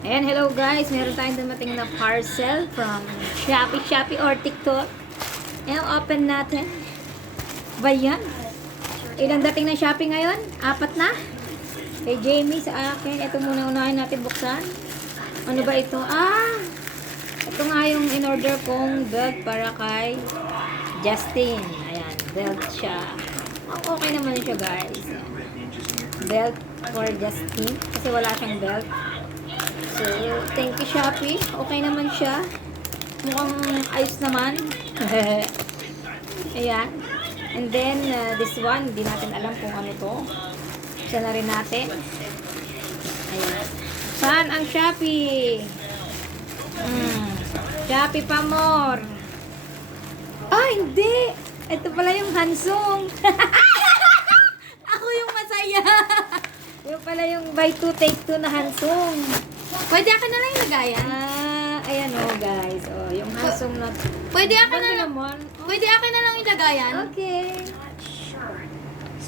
Ayan, hello guys. Meron tayong dumating na parcel from Shopee or TikTok. Ayan, open natin. Ba yan? Ilang dating na Shopee ngayon? 4 na? Kay Jamie sa akin. Ito muna unahin natin buksan. Ano ba ito? Ito nga yung in-order kong belt para kay Justin. Ayan, belt siya. Okay naman siya guys. Belt for Justin. Kasi wala siyang belt. So, thank you Shopee. Okay naman siya. Mukhang ayos naman. Ayan. And then, this one, hindi natin alam kung ano to. Siya na rin natin. Ayan. Saan ang Shopee? Shopee pa more. Hindi! Ito pala yung Hansong. Ako yung masaya. Yung pala yung buy 2 take 2 na Hansong. Pwede ako na lang ilagayan. Ayan guys. Yung Hansong na... Pwede ako na Bakit lang. naman? Pwede ako na lang ilagayan. Okay.